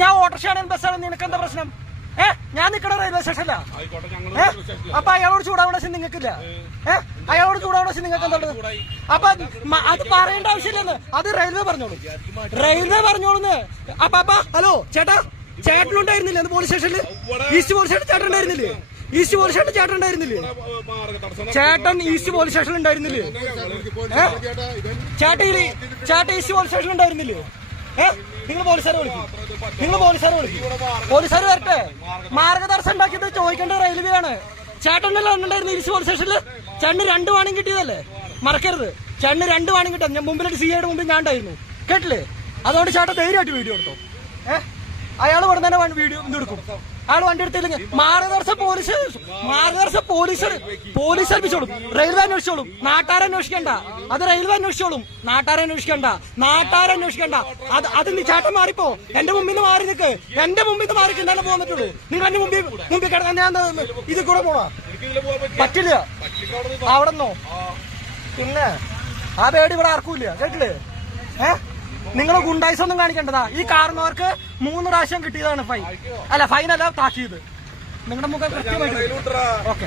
ഞാൻ ഓട്ടോറിക്ഷയാണ് ബസ്സാണ്, നിനക്ക് എന്താ പ്രശ്നം? ഞാൻ നിൽക്കണ റെയിൽവേ സ്റ്റേഷനിലാ. അപ്പൊ അയാളോട് ചൂടാവണ ശരി നിങ്ങൾക്കില്ല? അയാളോട് ചൂടാവണ ശരി നിങ്ങൾക്ക് എന്താ? അപ്പൊ അത് പറയേണ്ട ആവശ്യമില്ലെന്ന്, അത് റെയിൽവേ പറഞ്ഞോളൂ, റെയിൽവേ പറഞ്ഞോളൂന്ന്. അപ്പൊ ഹലോ ചേട്ടാ, ചേട്ടനുണ്ടായിരുന്നില്ലേ പോലീസ് സ്റ്റേഷനിൽ? ഈസ്റ്റ് പോലീസ് സ്റ്റേഷൻ ചേട്ടൻ ഉണ്ടായിരുന്നില്ലേ? ഈസ്റ്റ് പോലീസ് സ്റ്റേഷൻ ചേട്ടൻ ഉണ്ടായിരുന്നില്ലേ? ചേട്ടൻ ഈസ്റ്റ് പോലീസ് സ്റ്റേഷനിൽ ഉണ്ടായിരുന്നില്ലേ? ചേട്ടൻ ഈസ്റ്റ് പോലീസ് സ്റ്റേഷനിൽ ഉണ്ടായിരുന്നില്ലേ? നിങ്ങൾ പോലീസുകാരെ വിളിക്കും, നിങ്ങൾ പോലീസുകാരെ വിളിക്കും, പോലീസുകാർ വരട്ടെ. മാർഗദർശനം ഉണ്ടാക്കിയത് ചോദിക്കേണ്ട റെയിൽവേ ആണ്. ചേട്ടനല്ലേ ഉണ്ടായിരുന്നു ഈസ്റ്റ് പോലീസ് സ്റ്റേഷനിൽ? ചേട്ടന് 2 വാണിംഗ് കിട്ടിയതല്ലേ, മറക്കരുത്. ചേട്ടന് 2 വാണിംഗ് കിട്ടിയത്. ഞാൻ മുമ്പിലൊരു സിഐയുടെ മുമ്പിൽ ഞാൻ ഉണ്ടായിരുന്നു, കേട്ടില്ലേ? അതുകൊണ്ട് ചേട്ടൻ ധൈര്യമായിട്ട് വീഡിയോ എടുത്തോ. അയാൾ ഇവിടെ തന്നെ വീഡിയോ എടുക്കും. അയാൾ വണ്ടി എടുത്തില്ലെങ്കിൽ മാർഗദർശന പോലീസ് ഏൽപ്പിച്ചോളും, റെയിൽവേ അന്വേഷിച്ചോളും. നാട്ടാരന്വേഷിക്കണ്ട, അത് റെയിൽവേ അന്വേഷിച്ചോളും. നാട്ടാരന്വേഷിക്കണ്ട. അത് നീ ചേട്ടൻ മാറിപ്പോ, എന്റെ മുമ്പിൽ നിന്ന് മാറി നിൽക്ക്, എന്റെ മുമ്പിൽ നിന്ന് മാറി എന്നാലും പോന്നിട്ടുള്ളൂ. നിങ്ങൾ എന്റെ മുമ്പിൽ കിടക്കാൻ ഞാൻ ഇതിൽ കൂടെ പോണോ? പറ്റില്ല. അവിടെ നിന്നോ? പിന്നെ ആ പേടി ഇവിടെ ആർക്കൂല്ല, കേട്ടില്ലേ? നിങ്ങൾ ഗുണ്ടായിസൊന്നും കാണിക്കേണ്ടതാ. ഈ കാരണവർക്ക് 3 പ്രാവശ്യം കിട്ടിയതാണ് ഫൈൻ. അല്ല, ഫൈനല്ല, താക്കീത്. നിങ്ങളുടെ മുഖം കൃത്യമായിട്ട്. ഓക്കെ.